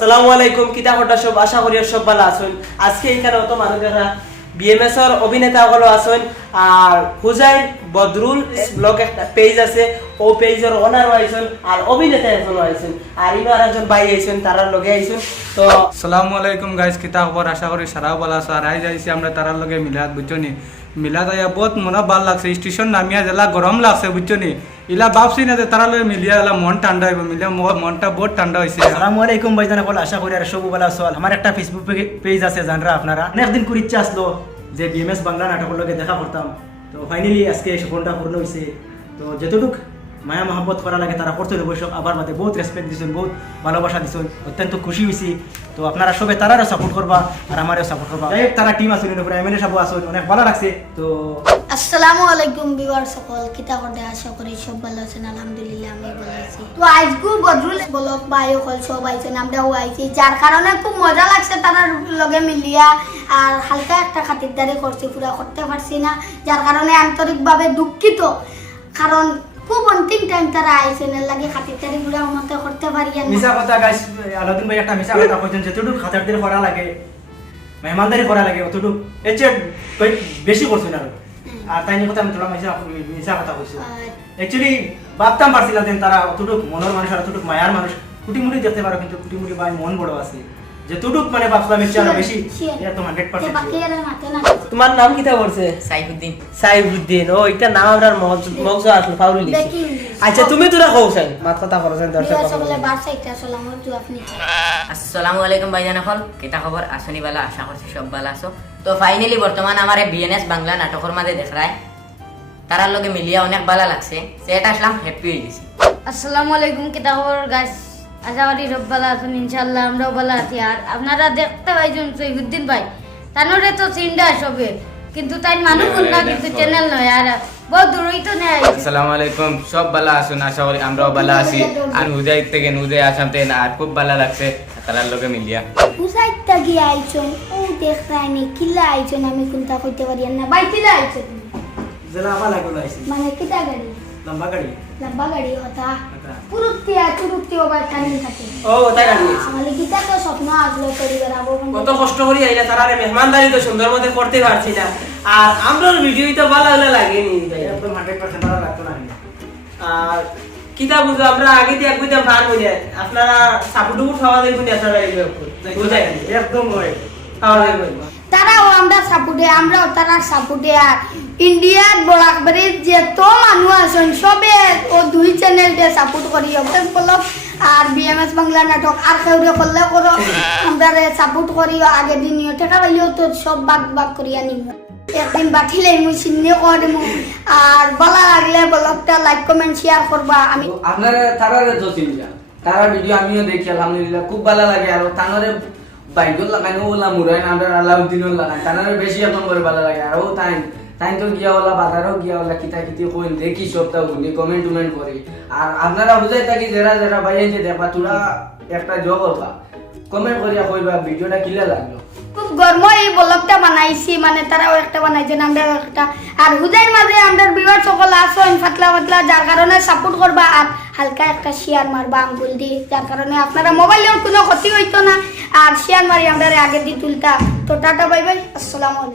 আসসালামু আলাইকুম কিতা হঠাৎ সব, আশা করি সব ভালো আছেন। আজকে এখানে অত মানুষেরা বিএমএস এর অভিনেতা আছেন, আর বদরুল ব্লগ একটা পেজ আছে, ও ওনার আর অভিনেতা আর একজন ভাই আইছেন, তারার লগে আইছেন, তো সালামু আলাইকুম গাইস কিতা খবর, আশা করি সারাও ভালো আছো, আর আই যাইছি আমরা তারার লগে মিলাদ, বুঝছ নি? মিলাদ আইয়া বহুত মনে ভালো লাগছে স্টেশন নামিয়া জেলা গরম লাগছে, বুঝছ নি? ইলা ভাবছি না তারা লগে মিলিয়া এলা মন ঠান্ডা হইব, মিলিয়া মনটা বহুত ঠান্ডা হয়েছে আসসালামু আলাইকুম ভাইজান সকল আশা করি আর সব ভালো আছো। আমার একটা ফেসবুক পেজ আছে জানরা আপনারা। অনেকদিন করে ইচ্ছা আসলো, যে বিএমএস বাংলা নাটকের লগে দেখা করতাম। তো ফাইনালি আজকে সফলটা পূর্ণ হয়েছে তো যতটুক মায়া মহাব্বত করা লাগে তারা করতে অবশ্য আবার মাঝে বহুত রেসপেক্ট দিছেন, বহুত ভালোবাসা দিছেন। অত্যন্ত খুশি হয়েছি তো আপনারা সবে তারারও সাপোর্ট করবা আর আমারও সাপোর্ট করবা তারা টিম আসুন উপরে এমএলএ সাহেব আসুন অনেক ভালো লাগছে। তো আসসালামু আলাইকুম বিবার সকল কিতা করতে আশা করি সব ভালো আছেন, আলহামদুলিল্লাহ আমি ভালো আছি। তো আজকু বদরুল বলক ভাই সকল সব আইছেন আমরাও আইছি যার কারণে খুব মজা লাগছে তারা লগে মিলিয়া আর হালকা একটা খাতিরদারি করছি, পুরা করতে পারছি না। যার কারণে আন্তরিকভাবে দুঃখিত, কারণ খুব অন্তিম টাইম তারা আইছেন এর লাগে খাতিরদারি পুরা মতে করতে পারি না। মিশা কথা গাইস আলাদিন ভাই একটা মিশা কথা কইছেন যতটুকু খাতারদের করা লাগে, মেহমানদারি করা লাগে, অতটুকু। এর চেয়ে বেশি করছেন আর। আর তাই নিয়ে কথা আমি তোরা মিশা কথা কইছি অ্যাকচুয়ালি ভাবতাম পারছিলাম তারা অতটুক মনের মানুষ আর অতটুক মায়ার মানুষ। কুটিমুটি দেখতে পারো কিন্তু কুটিমুটি ভাই মন বড় আছে। যেটুক মানে ভাবছিলাম এর চেয়ে আরও বেশি। তোমার নাম কিতা করছে সাইফুদ্দিন। সাইবুদ্দিন ও এটা নাম আমরা মগজ আসলো ফাউরি লিখছি আচ্ছা তুমি তোরা কৌছেন মাত কথা করছেন দর্শক তো আপনি। আসসালামু আলাইকুম ভাইজান এখন। কেটা খবর? আসনি বালা আশা করছি সব ভালো আছো। তো ফাইনালি বর্তমান আমার বিএনএস বাংলা নাটকের মাঝে দেখায় তারার লগে মিলিয়া অনেক ভালো লাগছে। সেটা আসলাম হ্যাপি হয়ে গেছি। আসসালামু আলাইকুম কিতা খবর গাছ আশা করি সব ভালো আছেন ইনশাল্লাহ আমরাও ভালো আছি। আর আপনারা দেখতে পাইছেন সৈফুদ্দিন ভাই তানোরে তো চিন্তা সবে কিন্তু তাই মানুষ না কিন্তু চ্যানেল নয় আর বহুত দূরই তো আসসালামু আলাইকুম সব ভালো আছেন? আশা করি আমরাও ভালো আছি। আর হুজাই থেকে আসাম তেন আর খুব ভালো লাগছে। তারার লগে মিলিয়া। গিয়ে আইছন ও কিলা আইছন আমি কোনটা কইতে পারি না। বাই কিলা আইছন? জেলা আইছি। মানে কিতা গাড়ি? লম্বা গাড়ি লম্বা গাড়ি হতা। পুরুত্তি আর তুরুত্তি ও বাই কানি থাকে ও তাই গাড়ি তো স্বপ্ন আসলো পরিবার আবো কত কষ্ট করি আইলা তারা মেহমানদারি তো সুন্দর মতো করতে পারছি না আর আমরার ভিডিও তো ভালো হলে লাগেনি ভাই। একদম হান্ড্রেড পার্সেন্ট ভালো লাগতো না আর কিতা বুঝো আমরা আগে দিয়ে হয়ে যায় আপনারা সাপুটুকু খাওয়া দেখুন আপনারা এইভাবে বুঝাই একদম হয় খাওয়া দেখুন তারাও আমরা সাপোর্টে আমরাও তারা সাপোর্টে আর ইন্ডিয়ার বরাকবাড়ির যত আছেন সবে ও দুই চ্যানেল দিয়ে সাপোর্ট করি অভ্যাস বলক আর বিএমএস বাংলা নাটক আর কেউ করলে করো। আমরা সাপোর্ট করি, আগে দিন টাকা পাইলেও তো সব বাগ বাগ করিয়া নিব। একদিন বাঠিলে মুই চিহ্নে করিম আর ভালো লাগলে ব্লগটা লাইক কমেন্ট শেয়ার করবা। আমি আপনারা তারারে তো চিনলা তারা ভিডিও আমিও দেখি, আলহামদুলিল্লাহ, খুব ভালো লাগে। আর তানারে বাইকও লাগানো ওলা মুরাইন আমরা আলাউদ্দিনও লাগাই তানারে বেশি এখন করে ভালো লাগে। আর ও তাই। তাই তো গিয়া ওলা বাজারও গিয়া ওলা কিতা কিতি কইন দেখি সবটা শুনি কমেন্ট টুমেন্ট করি আর আপনারা বুঝাই থাকি যারা যারা বাইরে যে দেখবা তোরা একটা জব করবা কমেন্ট করিয়া কইবা ভিডিওটা কিলা লাগল? খুব গর্ম এই ব্লগটা বানাইছি মানে তারাও একটা বানাইছে আমরা একটা। আর হুদাই মাঝে আমরা বিবার সকল আসন ফাতলা ফাতলা যার কারণে সাপোর্ট করবা আর হালকা একটা শেয়ার মারবা আঙ্গুল দিয়ে যার কারণে আপনারা মোবাইলের কোনো ক্ষতি হইতো না। আর শেয়ার মারি আমরা আগে দিয়ে তুলতা। তো টাটা বাই বাই আসসালামু আলাইকুম।